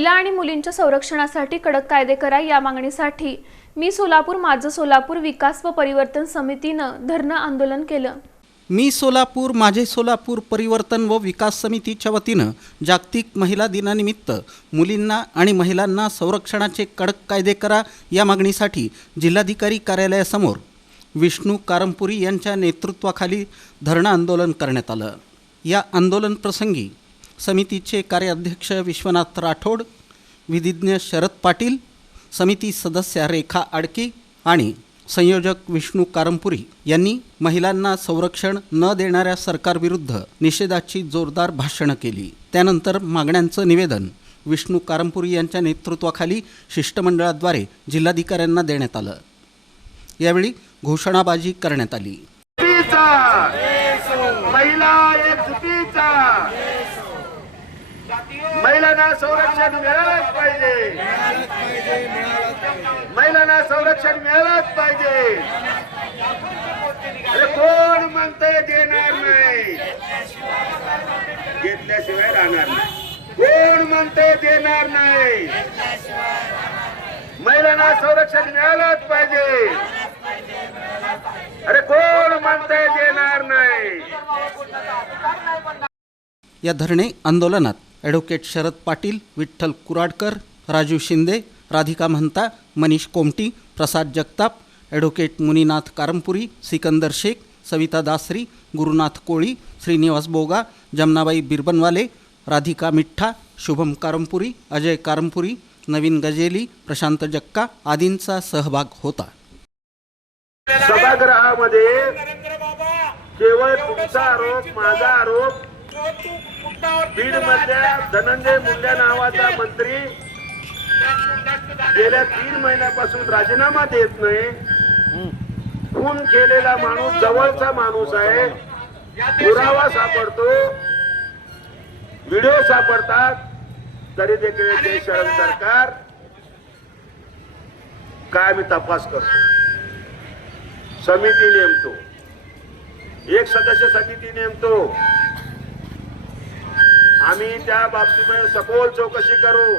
महिला आणि मुलींच्या संरक्षणासाठी कडक कायदे करा या मागणीसाठी मी सोलापूर माझं सोलापूर विकास व परिवर्तन समितीनं धरणं आंदोलन केलं. मी सोलापूर माझे सोलापूर परिवर्तन व विकास समितीच्या वतीनं जागतिक महिला दिनानिमित्त मुलींना आणि महिलांना संरक्षणाचे कडक कायदे करा या मागणीसाठी जिल्हाधिकारी कार्यालयासमोर विष्णू कारंपुरी यांच्या नेतृत्वाखाली धरणं आंदोलन करण्यात आलं. या आंदोलनप्रसंगी समितीचे कार्याध्यक्ष विश्वनाथ राठोड विधिज्ञ शरद पाटील समिती सदस्या रेखा आडकी आणि संयोजक विष्णू कारंपुरी यांनी महिलांना संरक्षण न देणाऱ्या सरकारविरुद्ध निषेधाची जोरदार भाषणं केली. त्यानंतर मागण्यांचं निवेदन विष्णू कारंपुरी यांच्या नेतृत्वाखाली शिष्टमंडळाद्वारे जिल्हाधिकाऱ्यांना देण्यात आलं. यावेळी घोषणाबाजी करण्यात आली. महिला महिलांना संरक्षण मिळालंच पाहिजे. महिलांना संरक्षण मिळालंच पाहिजे. अरे कोण म्हणतंय देणार नाही घेतल्याशिवाय राहणार नाही. कोण म्हणतंय देणार नाही. महिलांना संरक्षण मिळालंच पाहिजे. अरे कोण म्हणतंय देणार नाही. या धरणे आंदोलनात ॲडव्होकेट शरद पाटील विठ्ठल कुराडकर राजू शिंदे राधिका महंता मनीष कोमटी प्रसाद जगताप ॲडव्होकेट मुनीनाथ कारंपुरी सिकंदर शेख सविता दासरी गुरुनाथ कोळी श्रीनिवास बोगा जमनाबाई बिरबनवाले राधिका मिठ्ठा शुभम कारंपुरी अजय कारंपुरी नवीन गजेली प्रशांत जक्का आदींचा सहभाग होता. सभागृहामध्ये केवळ तुमचा आरोप माझा आरोप बीड मधल्या धनंजय मुंडे नावाचा मंत्री गेल्या तीन महिन्यापासून राजीनामा देत नाही. खून केलेला माणूस जवळचा माणूस आहे. पुरावा सापडतो. व्हिडिओ सापडतात. तरी देखील शरद सरकार काय मी तपास करतो. समिती नेमतो. एक सदस्य समिती नेमतो. आम्ही त्या बाबतीमध्ये सखोल चौकशी करू.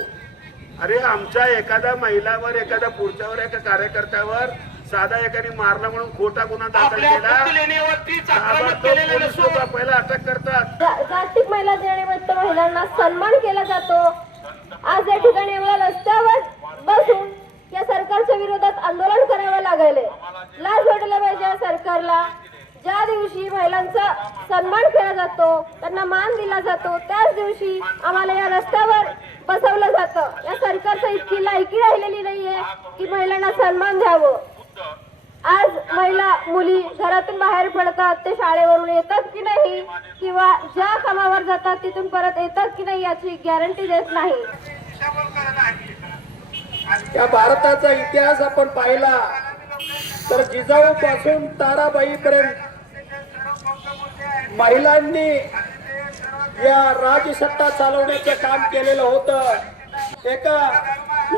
अरे आमच्या एखाद्या महिलावर एखाद्या पुढच्यावर एका कार्यकर्त्यावर साधा एकाने मारला म्हणून खोटा गुन्हा दाखल केला पहिला अटक करतात. जागतिक महिला दिनानिमित्त महिलांना सन्मान केला जातो. आज या ठिकाणी आम्हाला रस्त्यावर बसून या सरकारच्या विरोधात आंदोलन करावं लागले लाज वाटायला पाहिजे या सरकारला. ज्या दिवशी महिलांचा सन्मान केला जातो त्यांना मान दिला जातो त्याच दिवशी आम्हाला या रस्त्यावर बसवलं जातं. या सरकारचं इतकी लायकी राहिलेली नाहीये की महिलांना सन्मान द्यावं. आज महिला मुली घरातून बाहेर पडतात ते शाळेवरून येतात की नाही किंवा ज्या कामावर जातात तिथून परत येतात की नाही याची गॅरंटी देत नाही. या भारताचा इतिहास आपण पाहिला तर जिजाऊ पासून ताराबाई पर्यंत महिलांनी या राजसत्ता चालवण्याचं काम केलेलं होतं. एका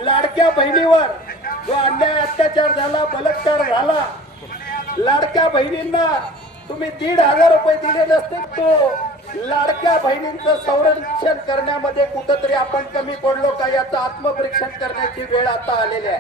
लाडक्या बहिणीवर जो अन्याय अत्याचार झाला बलात्कार झाला लाडक्या बहिणींना तुम्ही दीड हजार रुपये दिले नसते तो लाडक्या बहिणींचं संरक्षण करण्यामध्ये कुठंतरी आपण कमी पडलो का याचं आत्मपरीक्षण करण्याची वेळ आता आलेली आहे.